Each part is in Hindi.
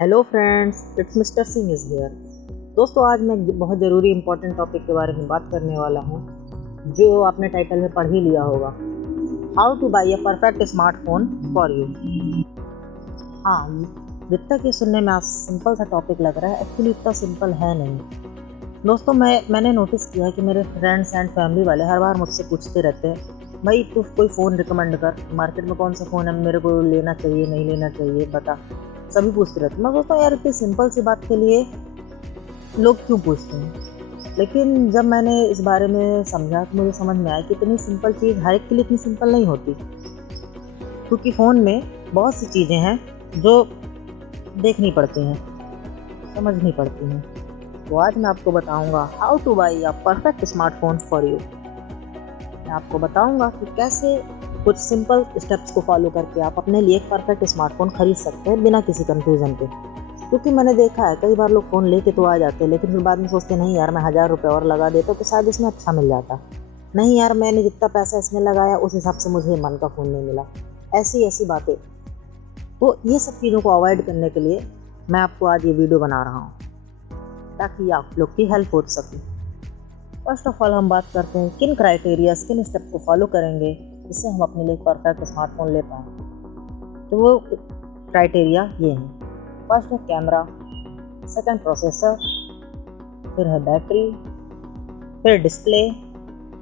Hello friends, it's mister Singh is here. दोस्तों, आज मैं बहुत ज़रूरी इंपॉर्टेंट टॉपिक के बारे में बात करने वाला हूँ, जो आपने टाइटल में पढ़ ही लिया होगा। How two by a perfect smartphone for you. हाँ, जितना कि सुनने में आज सिंपल सा टॉपिक लग रहा है, एक्चुअली इतना सिंपल है नहीं। दोस्तों, मैंने नोटिस किया है कि मेरे फ्रेंड्स एंड फैमिली वाले हर बार मुझसे पूछते रहते हैं, भाई तू कोई फ़ोन रिकमेंड कर, मार्केट में कौन सा फ़ोन है, मेरे को लेना चाहिए नहीं लेना चाहिए बता। सभी पूछते रहते हैं। मैं सोचता हूँ यार, इतनी सिंपल सी बात के लिए लोग क्यों पूछते हैं। लेकिन जब मैंने इस बारे में समझा तो मुझे समझ में आया कि इतनी सिंपल चीज़ हर एक के लिए इतनी सिंपल नहीं होती, क्योंकि फ़ोन में बहुत सी चीज़ें हैं जो देखनी पड़ती हैं, समझनी पड़ती हैं। तो आज मैं आपको बताऊंगा how two by a perfect smartphone for you. मैं आपको बताऊंगा कि कैसे कुछ सिंपल स्टेप्स को फॉलो करके आप अपने लिए एक परफेक्ट स्मार्टफोन खरीद सकते हैं बिना किसी कंफ्यूजन के। क्योंकि मैंने देखा है कई बार लोग फ़ोन लेके तो आ जाते हैं, लेकिन फिर बाद में सोचते नहीं यार, मैं 1000 रुपये और लगा देता तो शायद इसमें अच्छा मिल जाता। नहीं यार, मैंने जितना पैसा इसमें लगाया उस हिसाब से मुझे मन का फ़ोन नहीं मिला। ऐसी ऐसी बातें। तो ये सब चीज़ों को अवॉइड करने के लिए मैं आपको आज ये वीडियो बना रहा हूँ, ताकि आप लोग की हेल्प हो सके। फर्स्ट ऑफ ऑल हम बात करते हैं किन क्राइटेरियाज, किन स्टेप को फॉलो करेंगे जिससे हम अपने लिए परफेक्ट स्मार्टफोन ले पाएँ। तो वो क्राइटेरिया ये हैं। फर्स्ट है कैमरा, सेकंड प्रोसेसर, फिर है बैटरी, फिर display,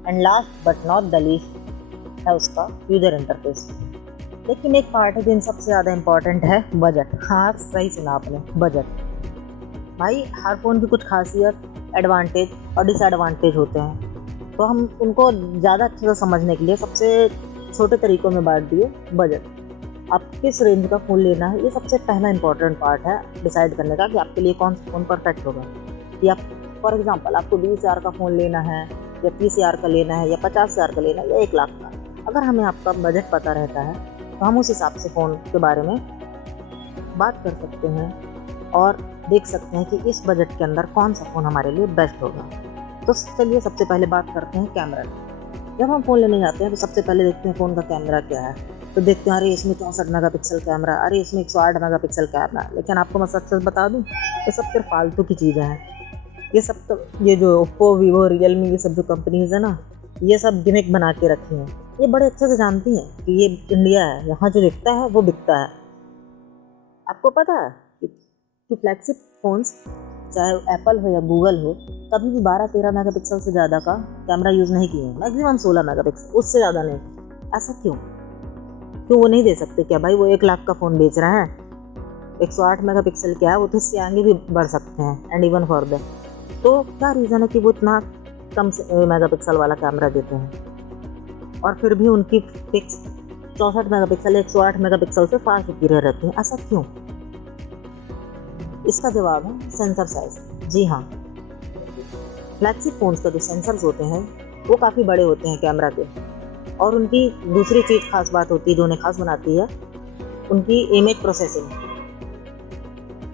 and last but not the least है उसका यूज़र इंटरफेस। लेकिन एक पार्ट है जो इन सबसे ज़्यादा इम्पॉर्टेंट है, बजट। हाँ, सही सुना आपने, बजट। भाई, हर फ़ोन की कुछ खासियत, एडवांटेज और डिसएडवांटेज होते हैं, तो हम उनको ज़्यादा अच्छे से समझने के लिए सबसे छोटे तरीक़ों में बांट दिए। बजट, आप किस रेंज का फ़ोन लेना है, ये सबसे पहला इंपॉर्टेंट पार्ट है डिसाइड करने का कि आपके लिए कौन सा फ़ोन परफेक्ट होगा। या फॉर एग्जांपल आपको 20,000 का फ़ोन लेना है, या 30,000 का लेना है, या 50,000 का लेना है, या 1 लाख का। अगर हमें आपका बजट पता रहता है तो हम उस हिसाब से फ़ोन के बारे में बात कर सकते हैं और देख सकते हैं कि इस बजट के अंदर कौन सा फ़ोन हमारे लिए बेस्ट होगा। तो चलिए सबसे पहले बात करते हैं कैमरा की। जब हम फ़ोन लेने जाते हैं तो सबसे पहले देखते हैं फ़ोन का कैमरा क्या है। तो देखते हैं, अरे इसमें 64 मेगापिक्सल कैमरा, अरे इसमें 108 मेगापिक्सल कैमरा। लेकिन आपको मैं सच बता दूं, ये सब सिर्फ फालतू की चीज़ें हैं। ये सब तो, ये जो ओप्पो, वीवो, रियलमी, ये सब जो कंपनीज़ है ना, ये सब गिमिक बना के रखी हैं। ये बड़े अच्छे से जानती हैं कि ये इंडिया है, यहाँ जो दिखता है वो बिकता है। आपको पता है कि फ्लैगशिप फ़ोन्स, चाहे एप्पल हो या गूगल हो, कभी भी 12-13 मेगापिक्सल से ज़्यादा का कैमरा यूज़ नहीं किए हैं। मैक्सिमम 16 मेगापिक्सल, उससे ज़्यादा नहीं। ऐसा क्यों? वो नहीं दे सकते क्या भाई? वो 1 लाख का फ़ोन बेच रहे हैं, 108 मेगापिक्सल क्या है, वो तो इससे आगे भी बढ़ सकते हैं, एंड इवन फॉरदर। तो क्या रीज़न है कि वो इतना कम मेगापिक्सल वाला कैमरा देते हैं और फिर भी उनकी पिक्स 64 मेगापिक्सल, 108 मेगापिक्सल से फार सुपीरियर रहती हैं? ऐसा क्यों? इसका जवाब है सेंसर साइज़। जी हाँ, फ्लैगशिप फ़ोन्स का जो सेंसर्स होते हैं वो काफ़ी बड़े होते हैं कैमरा के। और उनकी दूसरी चीज़ खास बात होती है जो उन्हें खास बनाती है, उनकी image processing,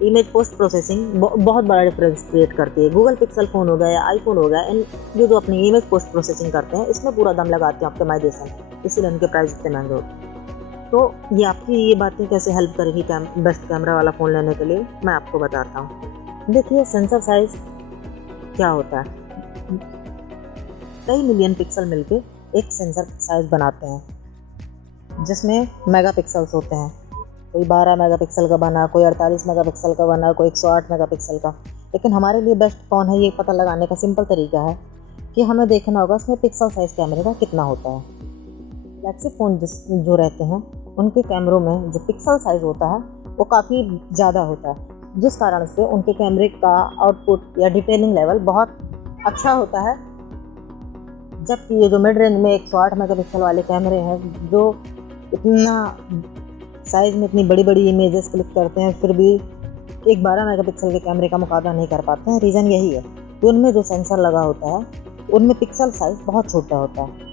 image post processing बहुत बड़ा डिफरेंस क्रिएट करती है। गूगल पिक्सल फ़ोन हो गया या आईफोन हो गया, इन जो अपनी इमेज पोस्ट प्रोसेसिंग करते हैं, इसमें पूरा दम लगाते हैं ऑप्टिमाइजेशन, इसीलिए उनके प्राइस इतने महंगे होते हैं। तो ये आपकी ये बातें कैसे हेल्प करेगी बेस्ट कैमरा वाला फ़ोन लेने के लिए, मैं आपको बताता हूँ। देखिए, सेंसर साइज़ क्या होता है, कई मिलियन पिक्सल मिलके एक सेंसर साइज़ बनाते हैं, जिसमें मेगापिक्सल्स होते हैं। कोई 12 मेगापिक्सल का बना, कोई 48 मेगापिक्सल का बना, कोई 108 मेगापिक्सल का। लेकिन हमारे लिए बेस्ट कौन है, ये पता लगाने का सिंपल तरीका है कि हमें देखना होगा उसमें पिक्सल साइज़ कैमरे का कितना होता है। फ्लैगशिप फ़ोन जो रहते हैं, उनके कैमरों में जो पिक्सल साइज़ होता है वो काफ़ी ज़्यादा होता है, जिस कारण से उनके कैमरे का आउटपुट या डिटेलिंग लेवल बहुत अच्छा होता है। जबकि ये जो मिड रेंज में 108 मेगापिक्सल वाले कैमरे हैं, जो इतना साइज़ में इतनी बड़ी इमेजेस क्लिक करते हैं, फिर भी एक 12 मेगापिक्सल के कैमरे का मुकाबला नहीं कर पाते हैं। रीज़न यही है कि उनमें जो सेंसर लगा होता है उनमें पिक्सल साइज़ बहुत छोटा होता है।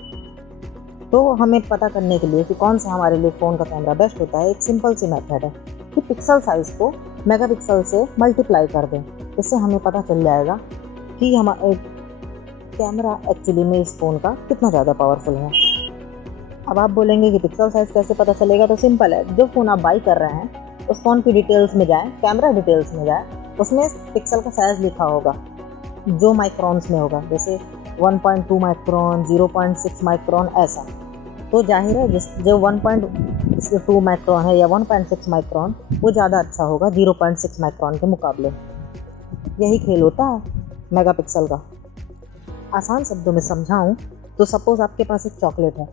तो हमें पता करने के लिए कि कौन सा हमारे लिए फ़ोन का कैमरा बेस्ट होता है, एक सिंपल सी मेथड है कि पिक्सल साइज़ को मेगापिक्सल से मल्टीप्लाई कर दें। इससे हमें पता चल जाएगा कि हमारा कैमरा एक्चुअली में इस फ़ोन का कितना ज़्यादा पावरफुल है। अब आप बोलेंगे कि पिक्सल साइज़ कैसे पता चलेगा? तो सिंपल है, जो फ़ोन आप बाई कर रहे हैं उस फ़ोन की डिटेल्स में जाएँ, कैमरा डिटेल्स में जाएँ, उसमें पिक्सल का साइज़ लिखा होगा, जो माइक्रॉन्स में होगा, जैसे 1.2 माइक्रोन, 0.6 माइक्रोन ऐसा। तो ज़ाहिर है जो 1.2 माइक्रोन है या 1.6 माइक्रोन, वो ज़्यादा अच्छा होगा 0.6 माइक्रोन के मुकाबले। यही खेल होता है मेगापिक्सल का। आसान शब्दों में समझाऊँ तो सपोज़ आपके पास एक चॉकलेट है,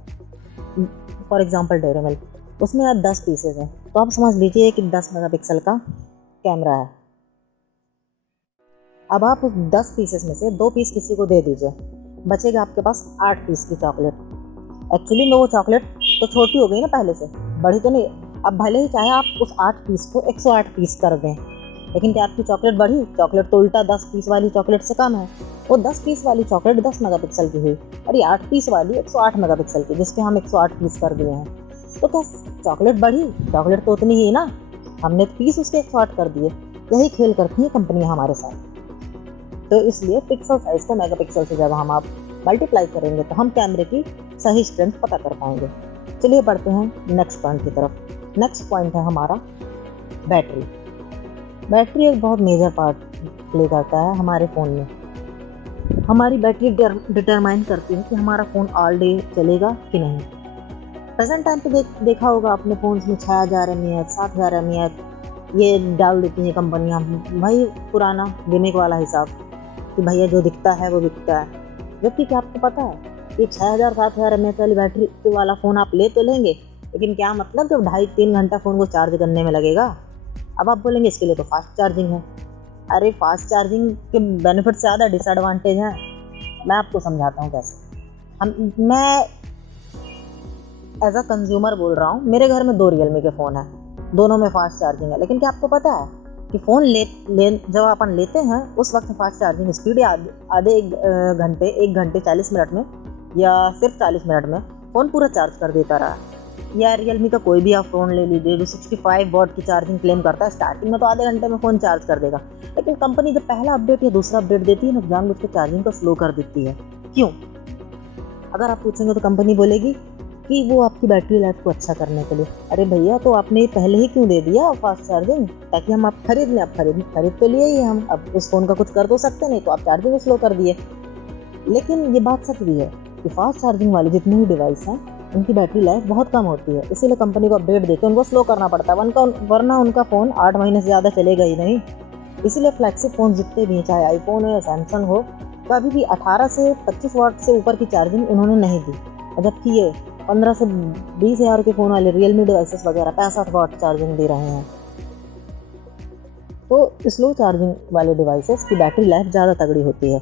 फॉर एग्ज़ाम्पल डेयरी मिल्क, उसमें आज 10 पीसेज़ हैं, तो आप समझ लीजिए कि 10 मेगापिक्सल का कैमरा है। अब आप उस 10 पीसेस में से 2 पीस किसी को दे दीजिए, बचेगा आपके पास 8 पीस की चॉकलेट। एक्चुअली में वो चॉकलेट तो छोटी हो गई ना पहले से, बड़ी तो नहीं। अब भले ही चाहे आप उस 8 पीस को 108 पीस कर दें, लेकिन क्या आपकी चॉकलेट बढ़ी? चॉकलेट तो उल्टा 10 पीस वाली चॉकलेट से कम है। वो 10 पीस वाली चॉकलेट 10 मेगापिक्सल की हुई और ये 8 पीस वाली 108 मेगापिक्सल की, जिसके हम 108 पीस कर दिए हैं। तो क्या चॉकलेट बढ़ी? चॉकलेट तो उतनी ही ना, हमने पीस उसके 108 कर दिए। यही खेल करती है कंपनियां हमारे साथ। तो इसलिए पिक्सल साइज़ को मेगापिक्सल से जब हम आप मल्टीप्लाई करेंगे तो हम कैमरे की सही स्ट्रेंथ पता कर पाएंगे। चलिए बढ़ते हैं नेक्स्ट पॉइंट की तरफ। नेक्स्ट पॉइंट है हमारा बैटरी। बैटरी एक बहुत मेजर पार्ट प्ले करता है हमारे फ़ोन में। हमारी बैटरी डिटरमाइन करती है कि हमारा फ़ोन ऑल डे चलेगा कि नहीं। प्रेजेंट टाइम पे देखा होगा आपने फ़ोन्स में 6000 mAh, 7000 mAh ये डाल देती हैं कंपनियाँ। भाई पुराना गिमिक वाला हिसाब कि भैया जो दिखता है वो बिकता है। जबकि क्या आपको पता है कि 6000-7000 mAh वाली बैटरी वाला फ़ोन आप ले तो लेंगे, लेकिन क्या मतलब जब 2.5-3 घंटा फ़ोन को चार्ज करने में लगेगा। अब आप बोलेंगे इसके लिए तो फास्ट चार्जिंग है। अरे फास्ट चार्जिंग के बेनिफिट से ज़्यादा डिसएडवांटेज हैं। मैं आपको समझाता हूँ कैसे। मैं एज अ कंज्यूमर बोल रहा हूँ, मेरे घर में 2 रियलमी के फ़ोन हैं, दोनों में फास्ट चार्जिंग है। लेकिन क्या आपको पता है कि फ़ोन जब अपन लेते हैं उस वक्त फास्ट चार्जिंग स्पीड आधे 1 घंटे 40 मिनट में या सिर्फ 40 मिनट में फ़ोन पूरा चार्ज कर देता रहा। या रियलमी का कोई भी आप फ़ोन ले लीजिए जो 65 वॉट की चार्जिंग क्लेम करता है, स्टार्टिंग में तो आधे घंटे में फ़ोन चार्ज कर देगा। लेकिन कंपनी जब पहला अपडेट या दूसरा अपडेट देती है ना, जानबूझ के चार्जिंग को स्लो कर देती है। क्यों? अगर आप पूछेंगे तो कंपनी बोलेगी कि वो आपकी बैटरी लाइफ को अच्छा करने के लिए। अरे भैया, तो आपने पहले ही क्यों दे दिया फास्ट चार्जिंग, ताकि हम आप खरीद लें। आप खरीद तो लिए ही हम, अब उस फ़ोन का कुछ कर तो सकते नहीं, तो आप चार्जिंग स्लो कर दिए। लेकिन ये बात सच भी है कि फास्ट चार्जिंग वाले जितने भी डिवाइस हैं उनकी बैटरी लाइफ बहुत कम होती है, इसीलिए कंपनी को अपडेट देकर उनको स्लो करना पड़ता है, वरना उनका फ़ोन 8 महीने से ज़्यादा चलेगा ही नहीं। इसीलिए फ्लैगशिप फ़ोन जितने भी हैं, चाहे आईफोन हो या सैमसंग हो, कभी भी 18 से 25 वाट से ऊपर की चार्जिंग उन्होंने नहीं दी। जबकि ये 15 से 20 हज़ार के फ़ोन वाले रियलमी डिवाइसेस वगैरह 65 वाट चार्जिंग दे रहे हैं। तो स्लो चार्जिंग वाले डिवाइसेस की बैटरी लाइफ ज़्यादा तगड़ी होती है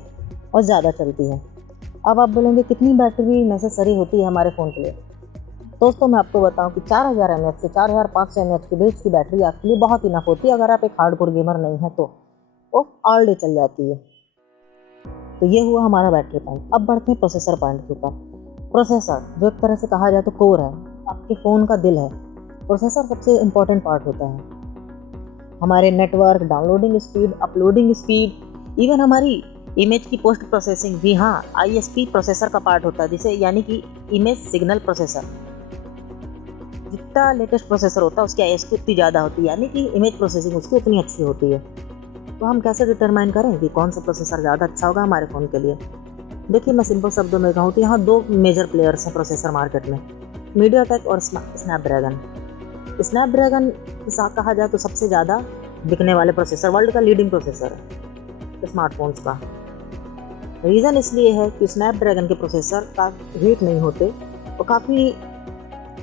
और ज़्यादा चलती है। अब आप बोलेंगे कितनी बैटरी नेसेसरी होती है हमारे फ़ोन के लिए। दोस्तों मैं आपको बताऊं कि 4000 mAh से 4500 mAh के बीच की बैटरी आपके लिए बहुत इनफ होती है, अगर आप एक हार्डकोर गेमर नहीं है तो वो ऑल डे चल जाती है। तो ये हुआ हमारा बैटरी पॉइंट। अब बढ़ते हैं प्रोसेसर पॉइंट के ऊपर। प्रोसेसर जो एक तरह से कहा जाए तो कोर है, आपके फ़ोन का दिल है। प्रोसेसर सबसे इम्पोर्टेंट पार्ट होता है। हमारे network, downloading speed, uploading speed, even हमारी इमेज की पोस्ट प्रोसेसिंग भी, हाँ, ISP प्रोसेसर का पार्ट होता है, जिसे यानी कि इमेज सिग्नल प्रोसेसर। जितना लेटेस्ट प्रोसेसर होता है उसकी ISP उतनी ज़्यादा होती है, यानी कि इमेज प्रोसेसिंग उसकी उतनी अच्छी होती है। तो हम कैसे डिटरमाइन करें कि कौन सा प्रोसेसर ज़्यादा अच्छा होगा हमारे फ़ोन के लिए। देखिए, मैं सिंपल शब्दों में कहूँ तो यहाँ 2 मेजर प्लेयर्स हैं प्रोसेसर मार्केट में, मीडियाटेक और स्नैपड्रैगन। स्नैपड्रैगन कहा जाए तो सबसे ज़्यादा बिकने वाले प्रोसेसर, वर्ल्ड का लीडिंग प्रोसेसर है स्मार्टफोन्स का। रीज़न इसलिए है कि स्नैपड्रैगन के प्रोसेसर का हीट नहीं होते, वो काफ़ी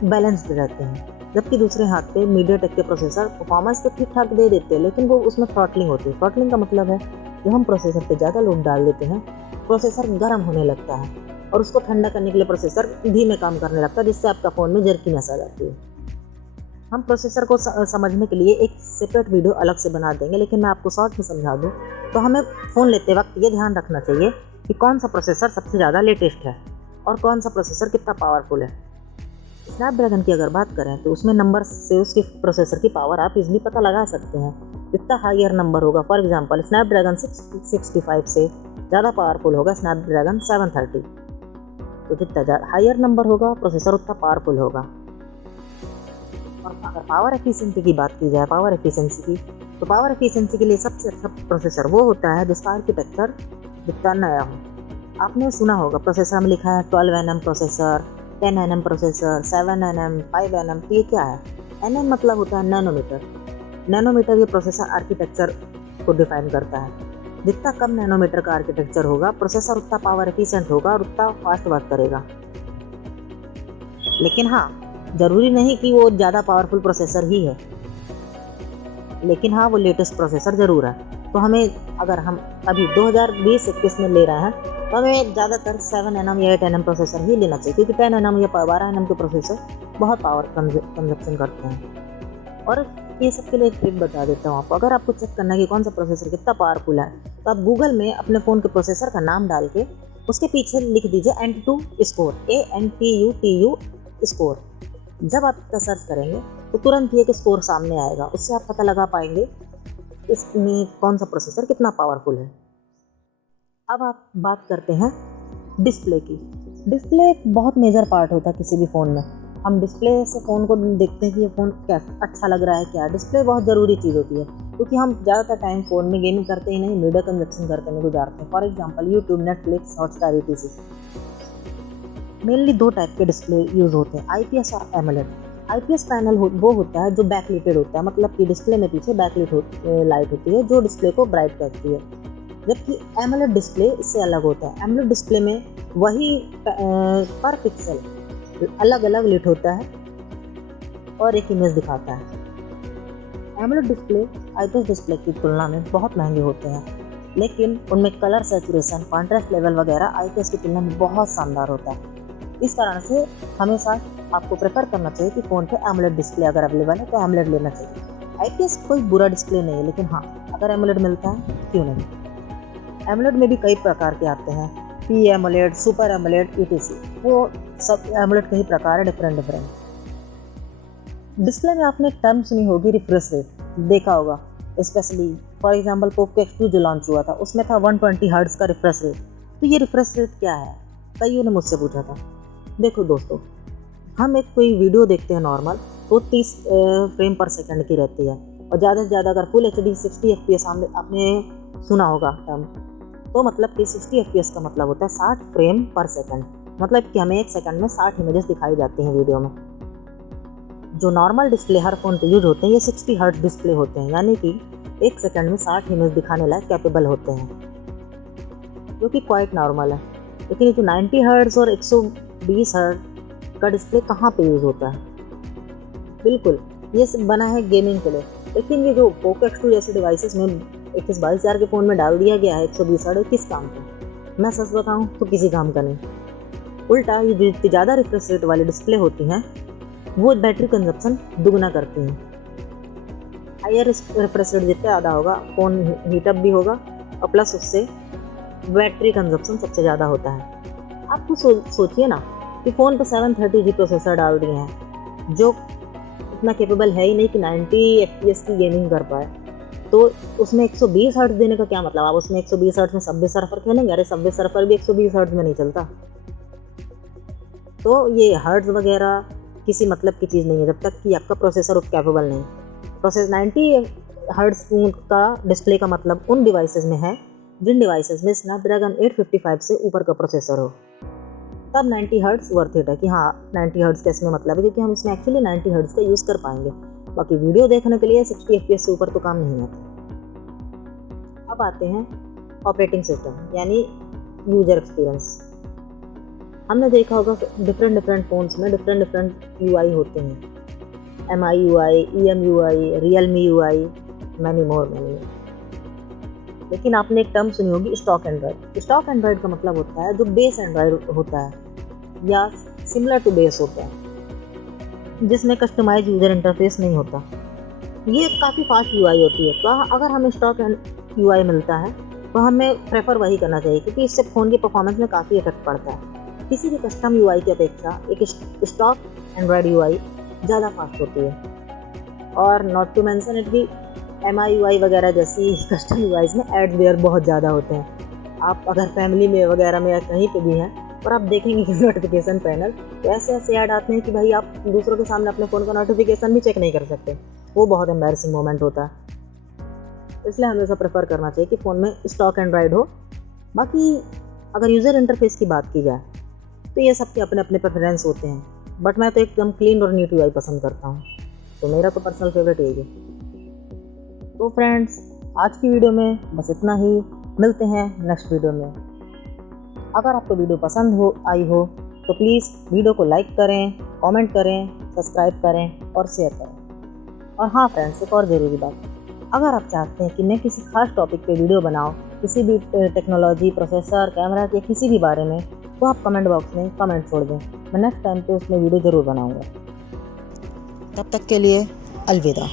बैलेंस्ड रहते हैं। जबकि दूसरे हाथ पे मीडियाटेक के प्रोसेसर परफॉर्मेंस तो ठीक ठाक दे देते हैं, लेकिन वो उसमें थ्रॉटलिंग होती है। थ्रॉटलिंग का मतलब है जब हम प्रोसेसर पे ज़्यादा लोड डाल देते हैं, प्रोसेसर गर्म होने लगता है और उसको ठंडा करने के लिए प्रोसेसर धीमे काम करने लगता है, जिससे आपका फ़ोन में जर्कीनेस आ जाती है। हम प्रोसेसर को समझने के लिए एक सेपरेट वीडियो अलग से बना देंगे, लेकिन मैं आपको शॉर्ट में समझा दूँ तो हमें फ़ोन लेते वक्त ये ध्यान रखना चाहिए कि कौन सा प्रोसेसर सबसे ज़्यादा लेटेस्ट है और कौन सा प्रोसेसर कितना पावरफुल है। स्नैपड्रैगन की अगर बात करें तो उसमें नंबर से उसके प्रोसेसर की पावर आप इजीली पता लगा सकते हैं। जितना हायर नंबर होगा, फॉर एग्जांपल स्नैपड्रैगन 665 से ज़्यादा पावरफुल होगा स्नैपड्रैगन 730। तो जितना हायर नंबर होगा प्रोसेसर उतना पावरफुल होगा। और अगर पावर एफिशिएंसी की बात की जाए, पावर एफिशिएंसी की, तो पावर एफिशिएंसी के लिए सबसे अच्छा प्रोसेसर वो होता है जिसका आर्किटेक्चर जितना नया हो। आपने सुना होगा प्रोसेसर में लिखा है 12 nm processor, 10 nm processor, 7 nm, 5 nm। तो ये क्या है? nm मतलब होता है नैनोमीटर। नैनोमीटर ये प्रोसेसर आर्किटेक्चर को डिफाइन करता है। जितना कम नैनोमीटर का आर्किटेक्चर होगा, प्रोसेसर उतना पावर एफिशिएंट होगा और उतना फास्ट वर्क करेगा। लेकिन हाँ, ज़रूरी नहीं कि वो ज़्यादा पावरफुल प्रोसेसर ही है, लेकिन हाँ, वो लेटेस्ट प्रोसेसर ज़रूर है। तो हमें, अगर हम अभी 2020-21 में ले रहे हैं, तो हमें ज़्यादातर 7 nm या 8 nm प्रोसेसर ही लेना चाहिए, क्योंकि 10 nm या 12 nm के प्रोसेसर बहुत पावर कंजप्शन करते हैं। और ये सब के लिए एक ट्रिक बता देता हूँ आपको। अगर आपको चेक करना है कि कौन सा प्रोसेसर कितना पावरफुल है, तो आप गूगल में अपने फ़ोन के प्रोसेसर का नाम डाल के उसके पीछे लिख दीजिए ANTU स्कोर, ANTU स्कोर। जब आप इसका सर्च करेंगे तो तुरंत ये स्कोर सामने आएगा। उससे आप पता लगा पाएंगे इसमें कौन सा प्रोसेसर कितना पावरफुल है। अब आप बात करते हैं डिस्प्ले की। डिस्प्ले एक बहुत मेजर पार्ट होता है किसी भी फ़ोन में। हम डिस्प्ले से फ़ोन को देखते हैं कि ये फ़ोन कैसा अच्छा लग रहा है क्या। डिस्प्ले बहुत ज़रूरी चीज़ होती है, क्योंकि हम ज़्यादातर टाइम फ़ोन में गेमिंग करते ही नहीं, मीडिया कंजप्शन करते में गुजारते हैं। For example YouTube, Netflix, Hotstar, etc। Mainly 2 type के डिस्प्ले यूज़ होते हैं, IPS और AMOLED। IPS पैनल वो होता है जो बैकलिटेड होता है, मतलब कि डिस्प्ले में पीछे बैकलिट लाइट होती है जो डिस्प्ले को ब्राइट करती है। जबकि AMOLED डिस्प्ले इससे अलग होता है। AMOLED डिस्प्ले में वही पर पिक्सल अलग अलग लिट होता है और एक इमेज दिखाता है। AMOLED डिस्प्ले IPS डिस्प्ले की तुलना में बहुत महंगे होते हैं, लेकिन उनमें कलर सैचुरेशन, कॉन्ट्रास्ट लेवल वगैरह IPS की तुलना में बहुत शानदार होता है। इस कारण से हमेशा आपको प्रेफर करना चाहिए कि फ़ोन पे AMOLED डिस्प्ले अगर अवेलेबल है तो AMOLED लेना चाहिए। IPS कोई बुरा डिस्प्ले नहीं है, लेकिन हाँ, अगर AMOLED मिलता है क्यों नहीं। AMOLED में भी कई प्रकार के आते हैं, P-AMOLED, सुपर AMOLED, etc। वो सब AMOLED के ही प्रकार है, डिफरेंट। डिस्प्ले में आपने एक टर्म सुनी होगी, रिफ्रेश रेट, देखा होगा। Specially for example Poco X2 जो लॉन्च हुआ था, उसमें था 120 हर्ट्ज़ का रिफ्रेश रेट। तो ये रिफ्रेश रेट क्या है? कईयों ने मुझसे पूछा था। देखो दोस्तों, हम एक कोई वीडियो देखते हैं नॉर्मल, तो 30 फ्रेम पर सेकंड की रहती है, और ज़्यादा से ज़्यादा अगर फुल HD 60 FPS आपने सुना होगा टर्म, तो मतलब कि 60 FPS का मतलब होता है 60 फ्रेम पर सेकंड। मतलब कि हमें 1 सेकंड में 60 इमेजेस दिखाई जाती हैं वीडियो में। जो नॉर्मल डिस्प्ले हर फ़ोन पे यूज होते हैं, ये 60 हर्ट्ज़ डिस्प्ले होते हैं, यानी कि 1 सेकंड में 60 इमेज दिखाने लायक कैपेबल होते हैं, जो कि क्वाइट नॉर्मल है। लेकिन ये जो 90 हर्ट्ज़ और 120 हर्ट्ज़ का डिस्प्ले कहाँ पे यूज़ होता है? बिल्कुल, ये सब बना है गेमिंग के लिए। लेकिन ये जो पोको X2 जैसे डिवाइसेस में 21-22 हज़ार के फ़ोन में डाल दिया गया है 120 हर्ट्ज़, किस काम का? मैं सच बताऊँ तो किसी काम का नहीं। उल्टा ये जितनी ज़्यादा रिफ्रेश रेट वाली डिस्प्ले होती हैं, वो बैटरी कंजप्शन दुगना करती हैं। हायर रिफ्रेश रेट जितना ज़्यादा होगा, फ़ोन हीटअप भी होगा, और प्लस उससे बैटरी कंजप्शन सबसे ज़्यादा होता है। आप खुद सोचिए ना कि फ़ोन पे 730G प्रोसेसर डाल दिए हैं, जो इतना कैपेबल है ही नहीं कि 90 FPS की गेमिंग कर पाए, तो उसमें 120 हर्ट्ज़ देने का क्या मतलब? आप उसमें 120 हर्ट्ज़ में सबवे सर्फर खेलेंगे? अरे सबवे सर्फर भी 120 हर्ट्ज़ में नहीं चलता। तो ये हर्ट्ज़ वगैरह किसी मतलब की चीज़ नहीं है, जब तक कि आपका प्रोसेसर उस कैपेबल नहीं। 90 हर्ट्ज़ का डिस्प्ले का मतलब उन डिवाइसेस में है जिन डिवाइसेस में स्नैपड्रैगन 855 से ऊपर का प्रोसेसर हो, तब 90 हर्ट्ज़ वर्थ इट है। कि हाँ, 90 हर्ट्ज़ का इसमें मतलब है क्योंकि हम इसमें एक्चुअली 90 हर्ट्ज़ का यूज़ कर पाएंगे। बाकी वीडियो देखने के लिए 60 FPS से ऊपर तो काम नहीं आता। अब आते हैं ऑपरेटिंग सिस्टम, यानी यूजर एक्सपीरियंस। हमने देखा होगा डिफरेंट फ़ोन्स में डिफरेंट UI होते हैं, MI UI, EM UI, Realme UI, many more. लेकिन आपने एक टर्म सुनी होगी, स्टॉक एंड्रॉयड। स्टॉक एंड्रॉयड का मतलब होता है जो बेस एंड्रॉयड होता है या सिमिलर टू बेस होता है, जिसमें कस्टमाइज यूजर इंटरफेस नहीं होता। ये काफ़ी फास्ट UI होती है। तो अगर हमें स्टॉक UI मिलता है तो हमें प्रेफर वही करना चाहिए, क्योंकि इससे फ़ोन की परफॉर्मेंस में काफ़ी इफेक्ट पड़ता है। किसी भी कस्टम UI की अपेक्षा एक स्टॉक एंड्रॉयड UI ज़्यादा फास्ट होती है। और नॉट टू मेंशन इट भी MI UI वगैरह जैसी कस्टम UIs में एड्स वेयर बहुत ज़्यादा होते हैं। आप अगर फैमिली में वगैरह में या कहीं पे भी हैं और आप देखेंगे कि नोटिफिकेशन पैनल तो ऐसे ऐसे ऐड आते हैं कि भाई आप दूसरों के सामने अपने फ़ोन का नोटिफिकेशन भी चेक नहीं कर सकते। वो बहुत एम्बैरसिंग मोमेंट होता है। इसलिए हमेशा प्रेफर करना चाहिए कि फ़ोन में स्टॉक एंड्रॉयड हो। बाकी अगर यूज़र इंटरफेस की बात की जाए तो ये सबके अपने अपने प्रेफरेंस होते हैं, बट मैं तो एकदम क्लीन और नीट यूआई पसंद करता हूँ, तो मेरा तो पर्सनल फेवरेट यही है। तो फ्रेंड्स, आज की वीडियो में बस इतना ही। मिलते हैं नेक्स्ट वीडियो में। अगर आपको वीडियो पसंद आई हो तो प्लीज़ वीडियो को लाइक करें, कमेंट करें, सब्सक्राइब करें और शेयर करें। और हाँ फ्रेंड्स, एक और ज़रूरी बात, अगर आप चाहते हैं कि मैं किसी खास टॉपिक पे वीडियो बनाऊं, किसी भी टेक्नोलॉजी, प्रोसेसर, कैमरा के किसी भी बारे में, तो आप कमेंट बॉक्स में कमेंट छोड़ दें। मैं नेक्स्ट टाइम पे उसमें वीडियो ज़रूर बनाऊंगा। तब तक के लिए अलविदा।